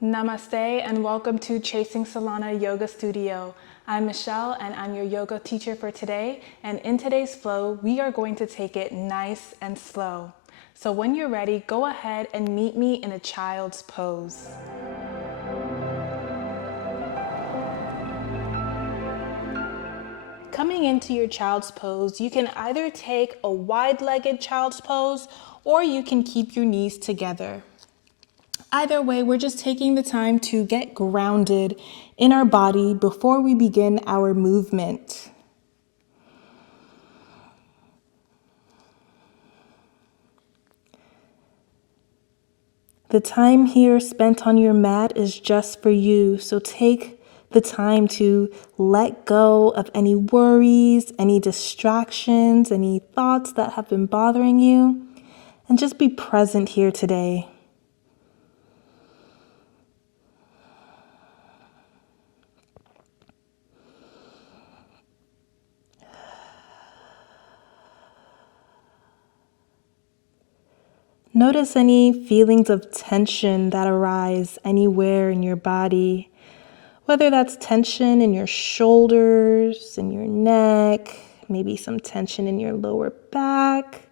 Namaste and welcome to Chasing Solana Yoga Studio. I'm Michelle and I'm your yoga teacher for today. And in today's flow, we are going to take it nice and slow. So when you're ready, go ahead and meet me in a child's pose. Coming into your child's pose, you can either take a wide-legged child's pose or you can keep your knees together. Either way, we're just taking the time to get grounded in our body before we begin our movement. The time here spent on your mat is just for you, so take the time to let go of any worries, any distractions, any thoughts that have been bothering you, and just be present here today. Notice any feelings of tension that arise anywhere in your body, whether that's tension in your shoulders, in your neck, maybe some tension in your lower back.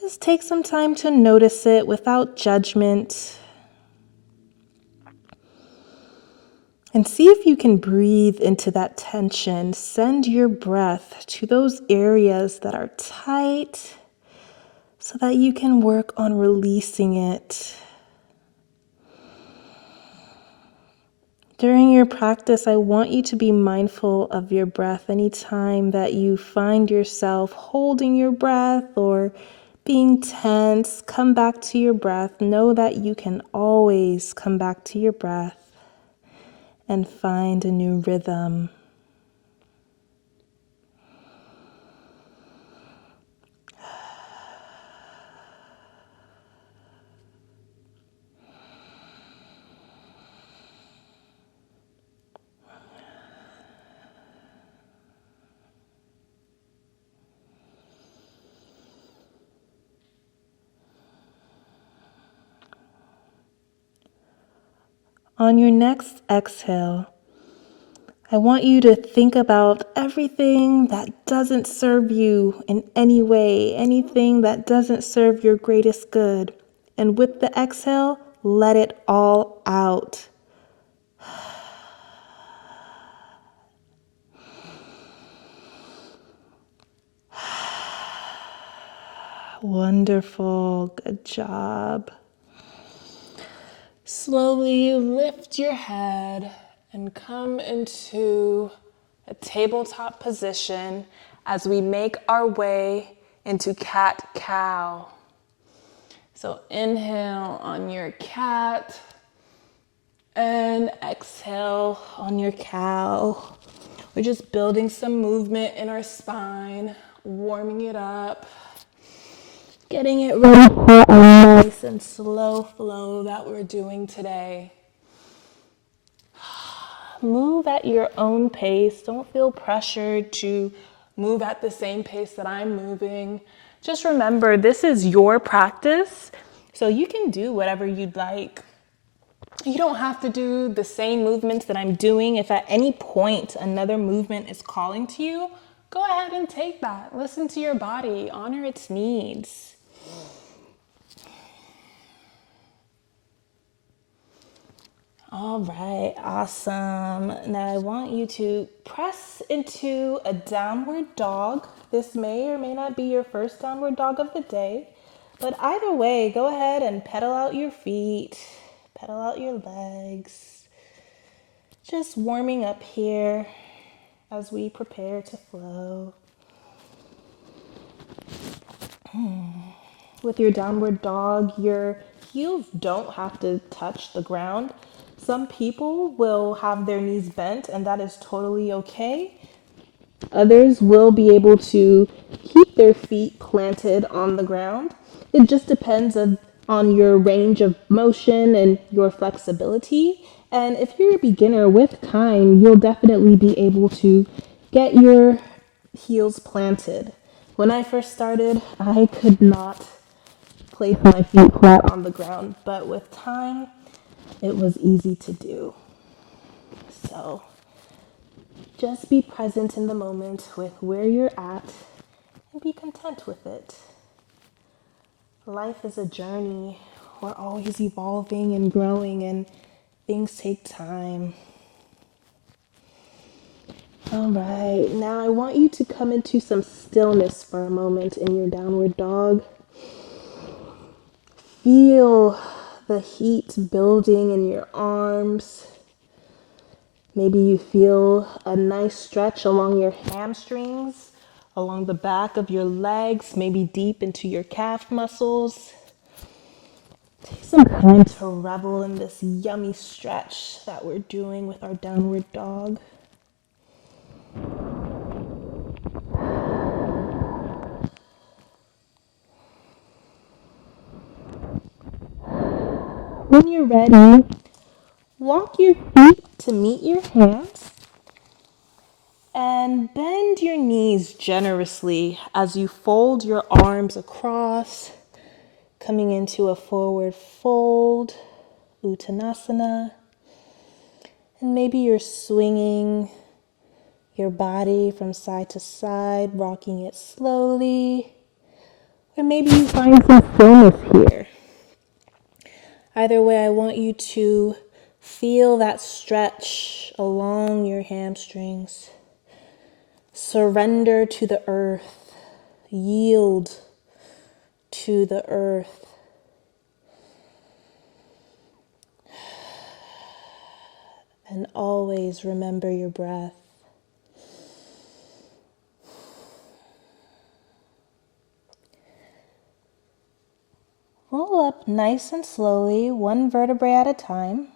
Just take some time to notice it without judgment. And see if you can breathe into that tension. Send your breath to those areas that are tight so that you can work on releasing it. During your practice, I want you to be mindful of your breath. Anytime that you find yourself holding your breath or being tense, come back to your breath. Know that you can always come back to your breath and find a new rhythm. On your next exhale, I want you to think about everything that doesn't serve you in any way, anything that doesn't serve your greatest good. And with the exhale, let it all out. Wonderful, good job. Slowly lift your head and come into a tabletop position as we make our way into cat-cow. So inhale on your cat and exhale on your cow. We're just building some movement in our spine, warming it up, getting it ready for a nice and slow flow that we're doing today. Move at your own pace. Don't feel pressured to move at the same pace that I'm moving. Just remember, this is your practice, so you can do whatever you'd like. You don't have to do the same movements that I'm doing. If at any point another movement is calling to you, go ahead and take that. Listen to your body, honor its needs. All right, awesome. Now I want you to press into a downward dog. This may or may not be your first downward dog of the day, but either way, go ahead and pedal out your feet, pedal out your legs. Just warming up here as we prepare to flow. With your downward dog, your heels don't have to touch the ground. Some people will have their knees bent, and that is totally okay. Others will be able to keep their feet planted on the ground. It just depends on your range of motion and your flexibility. And if you're a beginner, with time, you'll definitely be able to get your heels planted. When I first started, I could not place my feet flat on the ground, but with time, it was easy to do. So just be present in the moment with where you're at and be content with it. Life is a journey. We're always evolving and growing, and things take time. All right, now I want you to come into some stillness for a moment in your downward dog. Feel the heat building in your arms. Maybe you feel a nice stretch along your hamstrings, along the back of your legs, maybe deep into your calf muscles. Take some time to revel in this yummy stretch that we're doing with our downward dog. When you're ready, walk your feet to meet your hands and bend your knees generously as you fold your arms across, coming into a forward fold, Uttanasana. And maybe you're swinging your body from side to side, rocking it slowly. Or maybe you find some stillness here. Either way, I want you to feel that stretch along your hamstrings. Surrender to the earth. Yield to the earth. And always remember your breath. Roll up nice and slowly, one vertebrae at a time,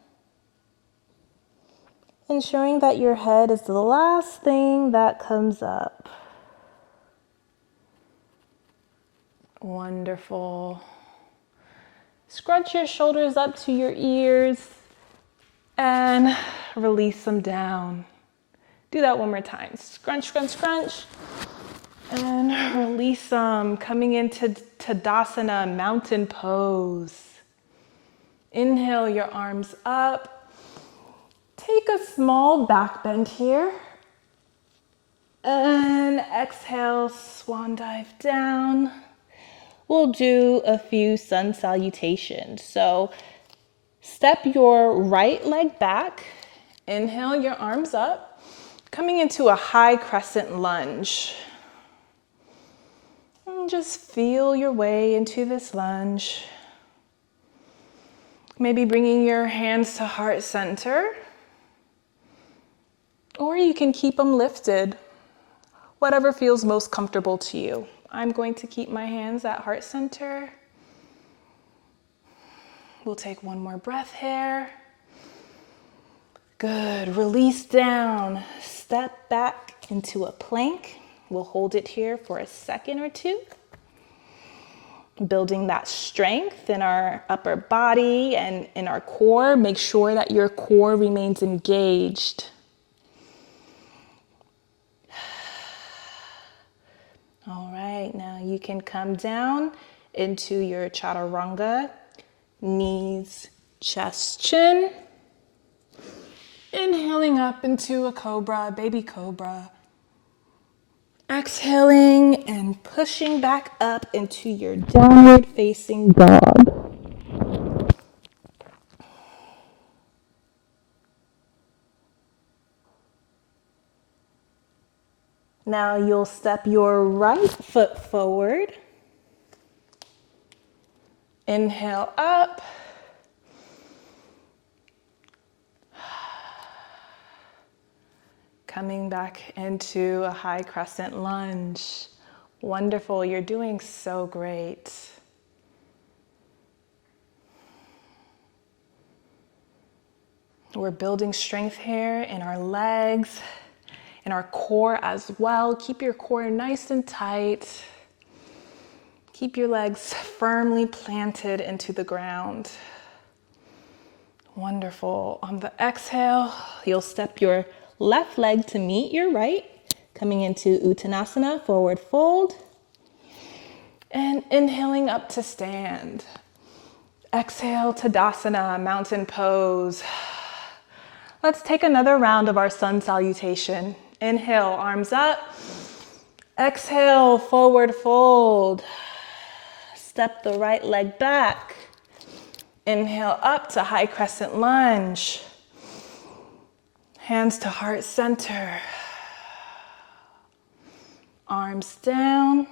ensuring that your head is the last thing that comes up. Wonderful. Scrunch your shoulders up to your ears and release them down. Do that one more time. Scrunch, scrunch, scrunch. And release them, coming into Tadasana, mountain pose. Inhale your arms up. Take a small back bend here. And exhale, swan dive down. We'll do a few sun salutations. So step your right leg back. Inhale your arms up. Coming into a high crescent lunge. And just feel your way into this lunge. Maybe bringing your hands to heart center. Or you can keep them lifted. Whatever feels most comfortable to you. I'm going to keep my hands at heart center. We'll take one more breath here. Good. Release down. Step back into a plank. We'll hold it here for a second or two. Building that strength in our upper body and in our core. Make sure that your core remains engaged. All right, now you can come down into your chaturanga, knees, chest, chin. Inhaling up into a cobra, baby cobra. Exhaling and pushing back up into your downward facing dog. Now you'll step your right foot forward. Inhale up. Coming back into a high crescent lunge. Wonderful, you're doing so great. We're building strength here in our legs, in our core as well. Keep your core nice and tight. Keep your legs firmly planted into the ground. Wonderful. On the exhale, you'll step your left leg to meet your right, coming into Uttanasana, forward fold, and inhaling up to stand. Exhale, Tadasana, mountain pose. Let's take another round of our sun salutation. Inhale, arms up. Exhale, forward fold. Step the right leg back. Inhale up to high crescent lunge. Hands to heart center. Arms down.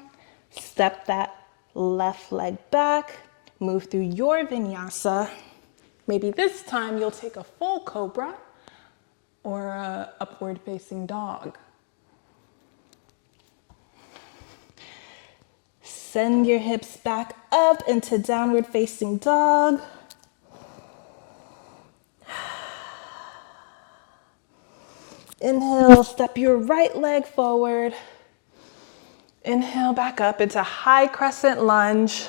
Step that left leg back. Move through your vinyasa. Maybe this time you'll take a full cobra or a upward facing dog. Send your hips back up into downward facing dog. Inhale, step your right leg forward. Inhale back up into high crescent lunge.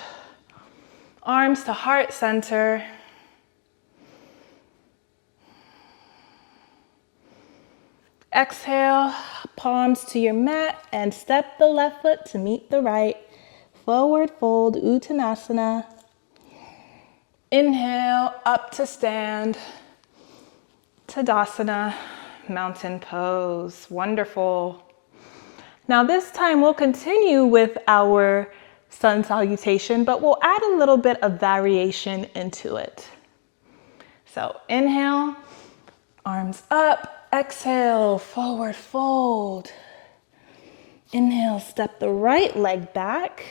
Arms to heart center. Exhale, palms to your mat and step the left foot to meet the right. Forward fold, Uttanasana. Inhale, up to stand. Tadasana, mountain pose. Wonderful. Now this time we'll continue with our sun salutation, but we'll add a little bit of variation into it. So inhale, arms up, exhale, forward fold. Inhale, step the right leg back.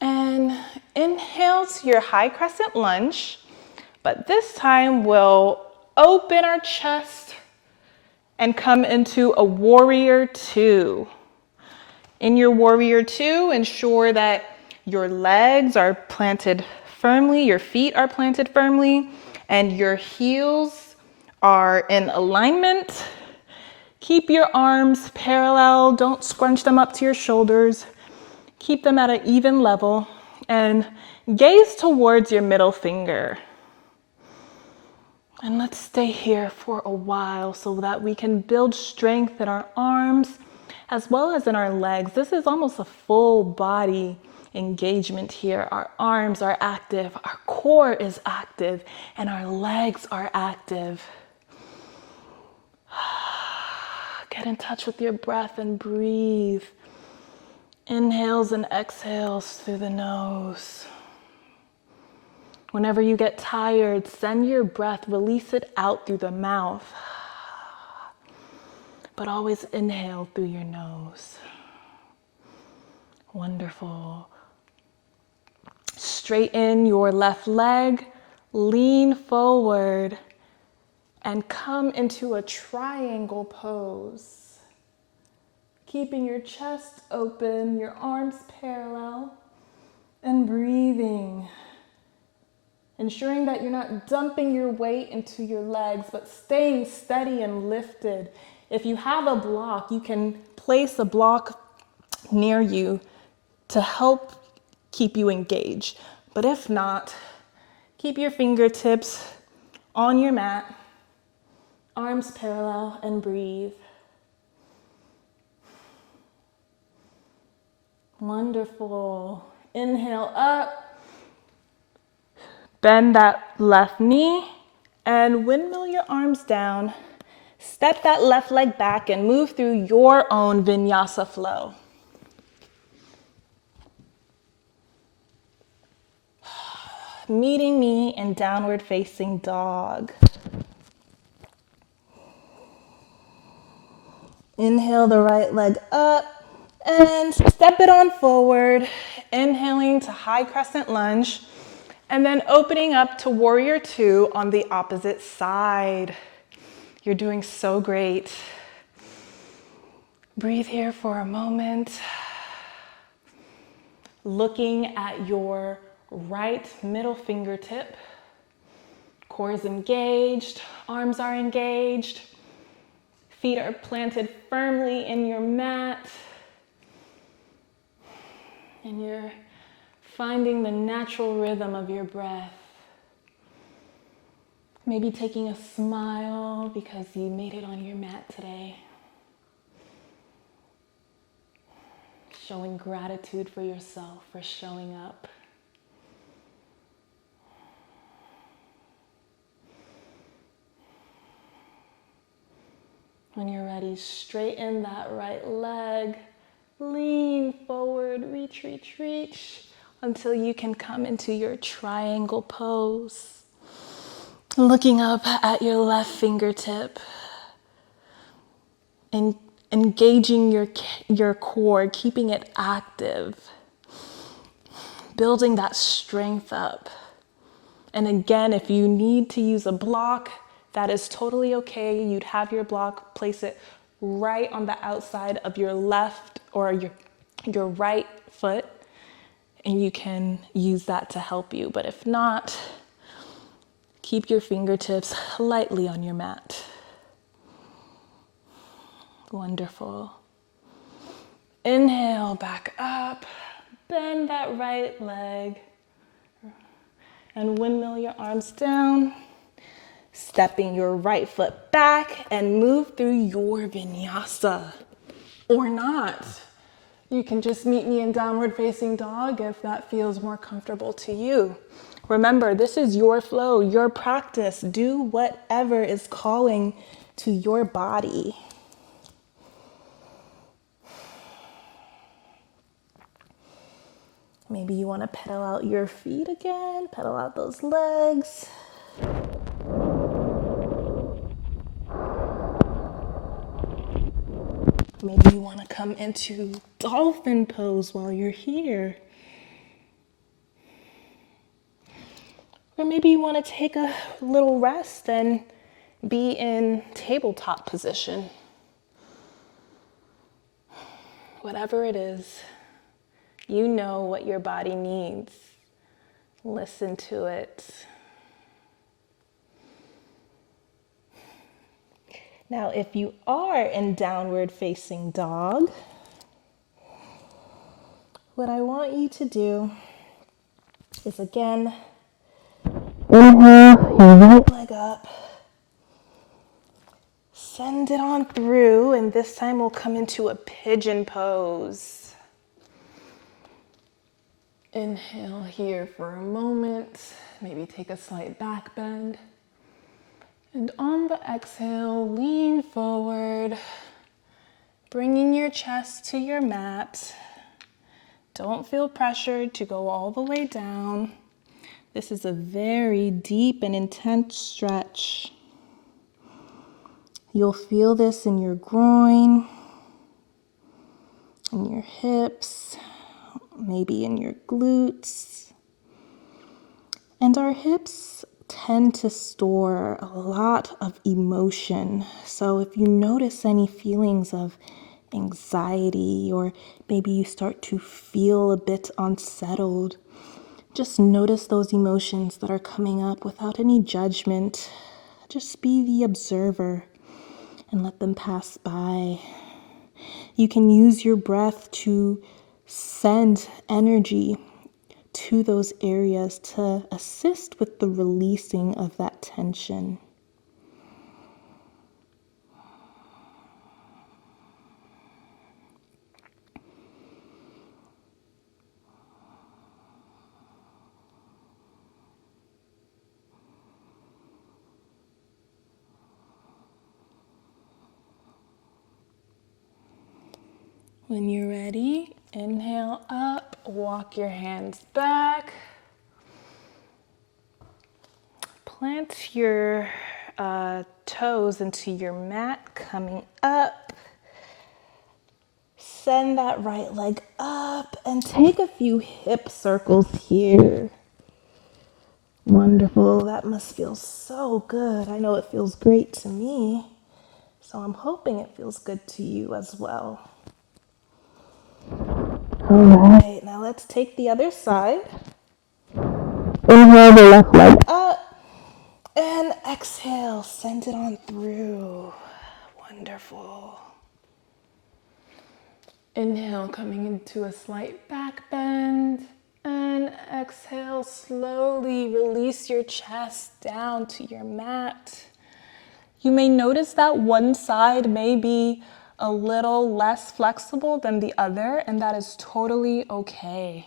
And inhale to your high crescent lunge, but this time we'll open our chest and come into a warrior two. In your warrior two, ensure that your legs are planted firmly, your feet are planted firmly, and your heels are in alignment. Keep your arms parallel, don't scrunch them up to your shoulders. Keep them at an even level and gaze towards your middle finger. And let's stay here for a while so that we can build strength in our arms as well as in our legs. This is almost a full body engagement here. Our arms are active, our core is active, and our legs are active. Get in touch with your breath and breathe. Inhales and exhales through the nose. Whenever you get tired, send your breath, release it out through the mouth. But always inhale through your nose. Wonderful. Straighten your left leg, lean forward, and come into a triangle pose. Keeping your chest open, your arms parallel, and breathing. Ensuring that you're not dumping your weight into your legs, but staying steady and lifted. If you have a block, you can place a block near you to help keep you engaged. But if not, keep your fingertips on your mat, arms parallel, and breathe. Wonderful. Inhale up. Bend that left knee and windmill your arms down. Step that left leg back and move through your own vinyasa flow. Meeting me in downward facing dog. Inhale the right leg up and step it on forward. Inhaling to high crescent lunge. And then opening up to warrior two on the opposite side. You're doing so great. Breathe here for a moment. Looking at your right middle fingertip. Core is engaged, arms are engaged. Feet are planted firmly in your mat. And you're finding the natural rhythm of your breath. Maybe taking a smile because you made it on your mat today. Showing gratitude for yourself for showing up. When you're ready, straighten that right leg. Lean forward, reach, reach, reach, until you can come into your triangle pose. Looking up at your left fingertip and engaging your core, keeping it active, building that strength up. And again, if you need to use a block, that is totally okay. You'd have your block, place it right on the outside of your left or your right foot, and you can use that to help you. But if not, keep your fingertips lightly on your mat. Wonderful. Inhale, back up, bend that right leg, and windmill your arms down, stepping your right foot back and move through your vinyasa. Or not. You can just meet me in downward facing dog if that feels more comfortable to you. Remember, this is your flow, your practice. Do whatever is calling to your body. Maybe you want to pedal out your feet again, pedal out those legs. Maybe you want to come into dolphin pose while you're here. Or maybe you want to take a little rest and be in tabletop position. Whatever it is, you know what your body needs. Listen to it. Now, if you are in downward facing dog, what I want you to do is again, inhale your right leg up, send it on through, and this time we'll come into a pigeon pose. Inhale here for a moment, maybe take a slight back bend. And on the exhale, lean forward, bringing your chest to your mat. Don't feel pressured to go all the way down. This is a very deep and intense stretch. You'll feel this in your groin, in your hips, maybe in your glutes. And our hips tend to store a lot of emotion. So if you notice any feelings of anxiety, or maybe you start to feel a bit unsettled, just notice those emotions that are coming up without any judgment. Just be the observer and let them pass by. You can use your breath to send energy to those areas to assist with the releasing of that tension. When you're ready, inhale up, walk your hands back. Plant your toes into your mat, coming up. Send that right leg up and take a few hip circles here. Wonderful. That must feel so good. I know it feels great to me, so I'm hoping it feels good to you as well. All right, now let's take the other side. Inhale the left leg up. And exhale, send it on through. Wonderful. Inhale, coming into a slight back bend. And exhale, slowly release your chest down to your mat. You may notice that one side may be a little less flexible than the other, and that is totally okay.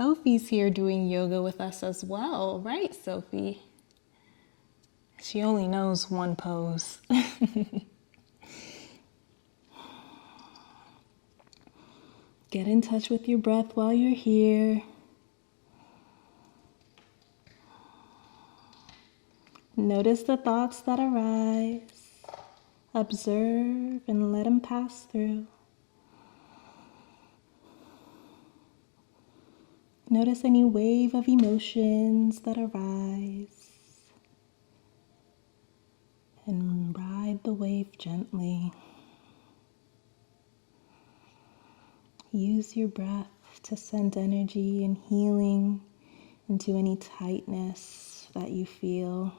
Sophie's here doing yoga with us as well, right, Sophie? She only knows one pose. Get in touch with your breath while you're here. Notice the thoughts that arise. Observe and let them pass through. Notice any wave of emotions that arise. And ride the wave gently. Use your breath to send energy and healing into any tightness that you feel.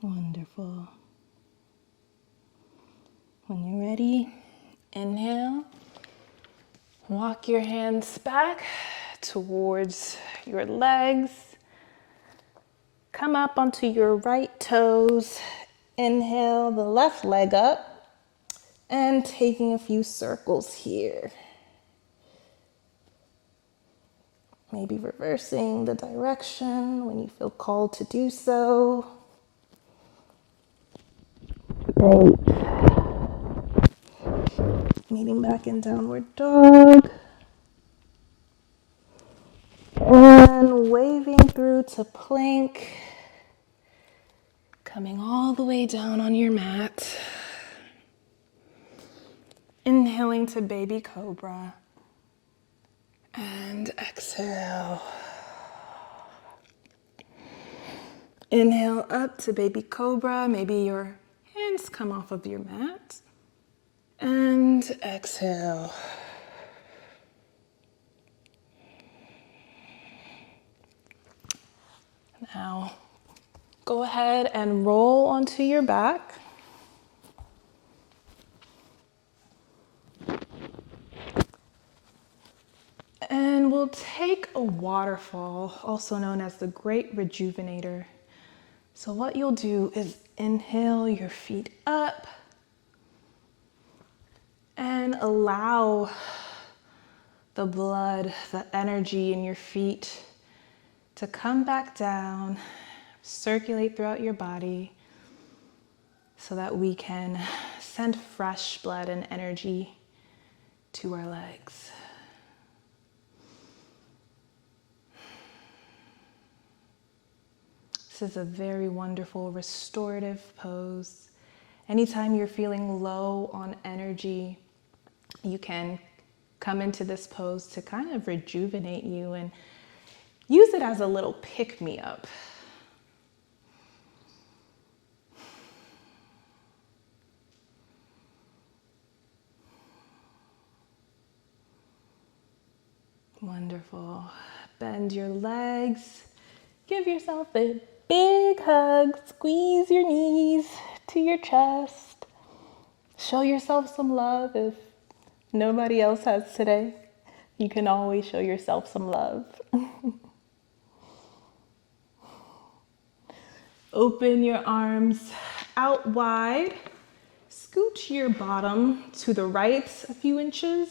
Wonderful. When you're ready, inhale. Walk your hands back towards your legs. Come up onto your right toes. Inhale the left leg up and taking a few circles here. Maybe reversing the direction when you feel called to do so. Great. Meeting back in downward dog. And waving through to plank. Coming all the way down on your mat. Inhaling to baby cobra. And exhale. Inhale up to baby cobra. Maybe your hands come off of your mat. And exhale. Now, go ahead and roll onto your back. And we'll take a waterfall, also known as the Great Rejuvenator. So what you'll do is inhale your feet up and allow the blood, the energy in your feet to come back down, circulate throughout your body so that we can send fresh blood and energy to our legs. This is a very wonderful restorative pose. Anytime you're feeling low on energy, you can come into this pose to kind of rejuvenate you and use it as a little pick-me-up. Wonderful. Bend your legs. Give yourself a big hug. Squeeze your knees to your chest. Show yourself some love if nobody else has today. You can always show yourself some love. Open your arms out wide. Scoot your bottom to the right a few inches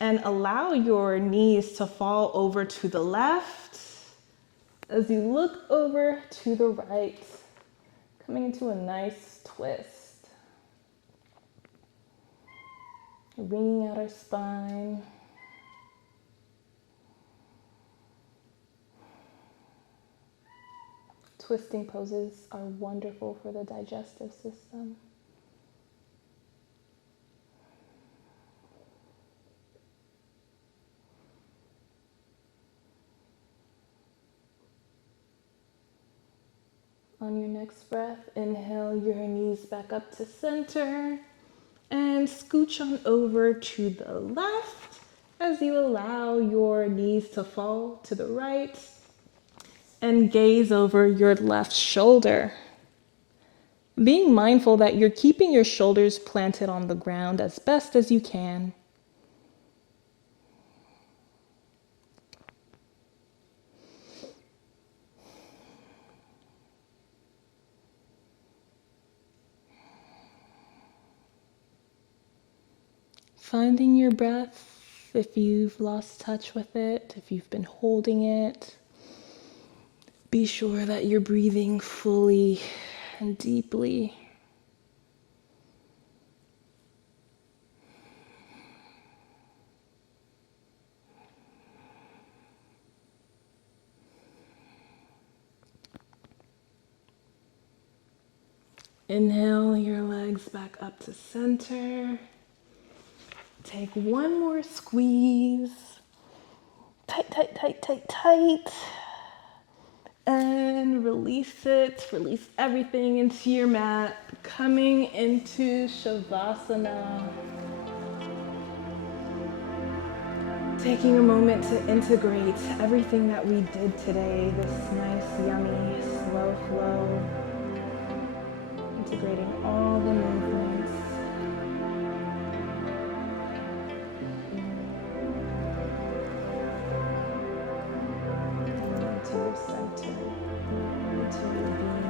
and allow your knees to fall over to the left as you look over to the right, coming into a nice twist. Wringing out our spine. Twisting poses are wonderful for the digestive system. On your next breath, inhale your knees back up to center and scooch on over to the left as you allow your knees to fall to the right. And gaze over your left shoulder. Being mindful that you're keeping your shoulders planted on the ground as best as you can. Finding your breath if you've lost touch with it, if you've been holding it. Be sure that you're breathing fully and deeply. Inhale your legs back up to center. Take one more squeeze. Tight, tight, tight, tight, tight. And release it. Release everything into your mat. Coming into Shavasana. Taking a moment to integrate everything that we did today. This nice, yummy, slow flow. Integrating all the movements. Into your center, into your being.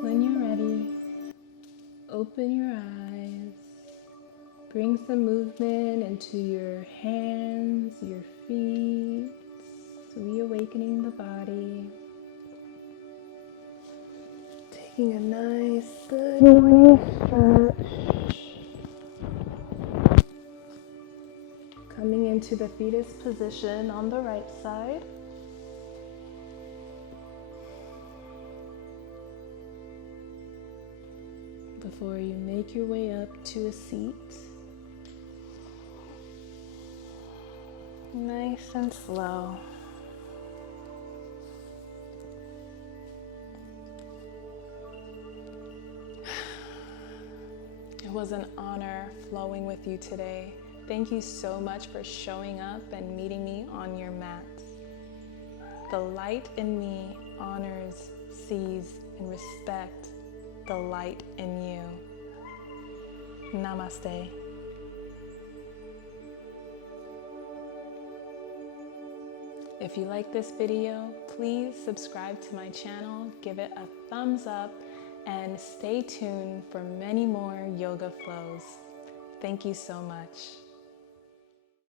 When you're ready, open your eyes. Bring some movement into your hands, your feet, reawakening the body. Taking a nice, good morning stretch. Coming into the fetus position on the right side. Before you make your way up to a seat. Nice and slow. It was an honor flowing with you today. Thank you so much for showing up and meeting me on your mat. The light in me honors, sees, and respects the light in you. Namaste. If you like this video, please subscribe to my channel, give it a thumbs up, and stay tuned for many more yoga flows. Thank you so much.